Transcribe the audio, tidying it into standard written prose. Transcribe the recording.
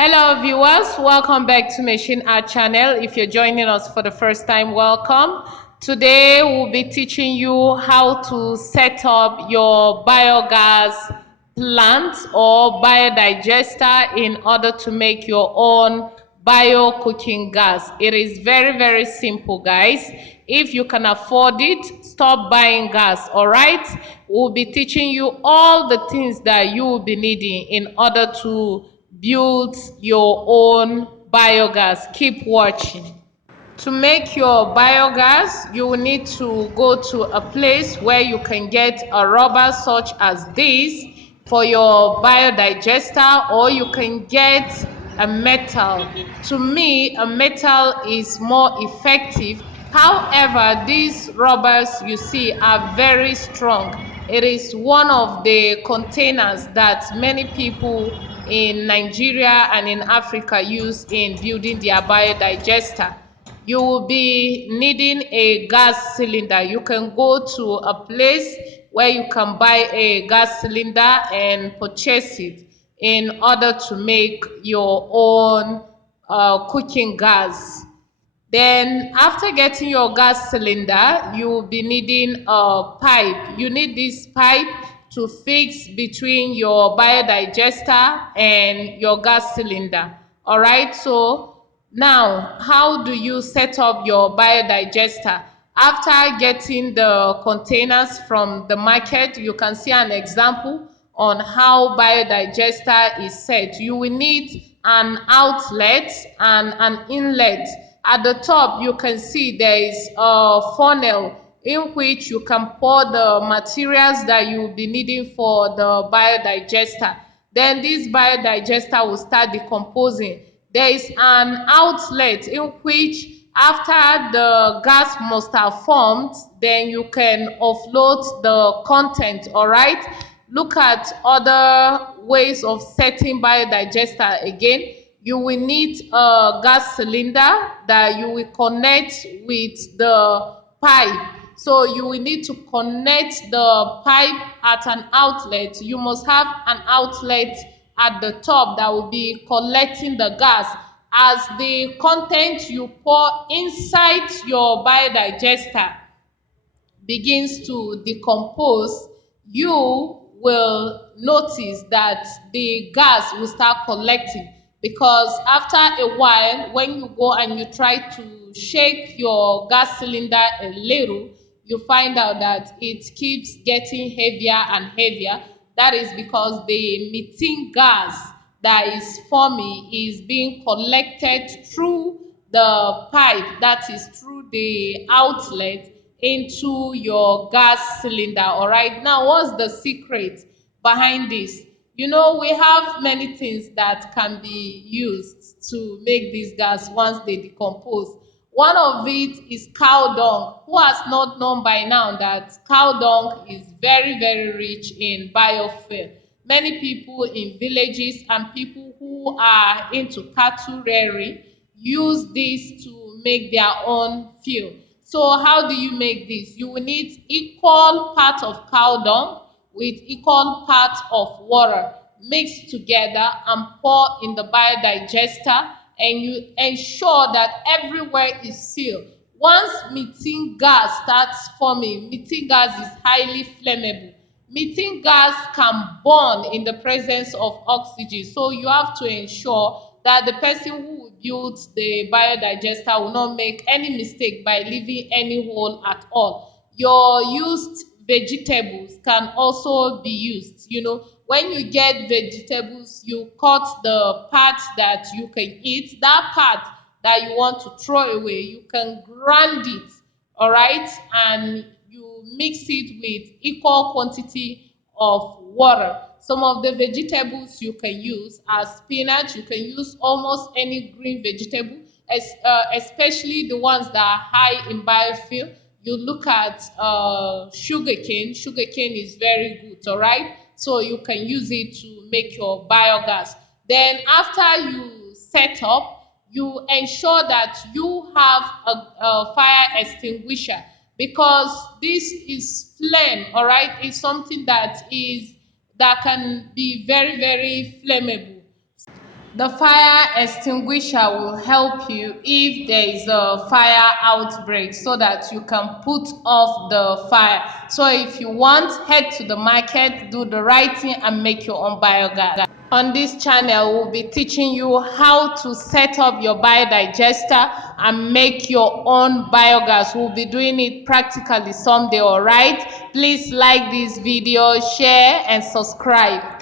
Hello viewers, welcome back to Machine Art channel. If you're joining us for the first time, welcome. Today we'll be teaching you how to set up your biogas plant or biodigester in order to make your own bio cooking gas. It is very simple, guys. If you can afford it, stop buying gas. All right, we'll be teaching you all the things that you will be needing in order to build your own biogas. Keep watching. To make your biogas, you will need to go to a place where you can get a rubber such as this for your biodigester, or you can get a metal. To me, a metal is more effective. However, these rubbers you see are very strong. It is one of the containers that many people in Nigeria and in Africa use in building their biodigester. You will be needing a gas cylinder. You can go to a place where you can buy a gas cylinder and purchase it in order to make your own cooking gas. Then after getting your gas cylinder, you will be needing a pipe. You need this pipe to fix between your biodigester and your gas cylinder. All right, so now how do you set up your biodigester? After getting the containers from the market, you can see an example on how biodigester is set. You will need an outlet and an inlet. At the top, you can see there is a funnel in which you can pour the materials that you will be needing for the biodigester. Then this biodigester will start decomposing. There is an outlet in which after the gas must have formed, then you can offload the content, all right? Look at other ways of setting biodigester again. You will need a gas cylinder that you will connect with the pipe. So you will need to connect the pipe at an outlet. You must have an outlet at the top that will be collecting the gas. As the content you pour inside your biodigester begins to decompose, you will notice that the gas will start collecting, because after a while, when you go and you try to shake your gas cylinder a little, you find out that it keeps getting heavier and heavier. That is because the methane gas that is forming is being collected through the pipe, that is through the outlet, into your gas cylinder. All right, now what's the secret behind this? We have many things that can be used to make this gas once they decompose. One of it is cow dung. Who has not known by now that cow dung is very rich in biofuel? Many people in villages and people who are into cattle rearing use this to make their own fuel. So how do you make this? You will need equal part of cow dung with equal part of water mixed together and pour in the biodigester, and you ensure that everywhere is sealed. Once methane gas starts forming, methane gas is highly flammable. Methane gas can burn in the presence of oxygen, so you have to ensure that the person who builds the biodigester will not make any mistake by leaving any hole at all. Your used vegetables can also be used. When you get vegetables, you cut the part that you can eat. That part that you want to throw away, you can grind it, all right, and you mix it with equal quantity of water. Some of the vegetables you can use are spinach. You can use almost any green vegetable, especially the ones that are high in biofuel. You look at sugarcane. Sugarcane is very good, all right? So you can use it to make your biogas. Then after you set up, you ensure that you have a fire extinguisher, because this is flame, all right? It's something that can be very flammable. The fire extinguisher will help you if there is a fire outbreak so that you can put off the fire. So if you want, head to the market, do the right thing and make your own biogas. On this channel, we'll be teaching you how to set up your biodigester and make your own biogas. We'll be doing it practically someday, all right? Please like this video, share and subscribe.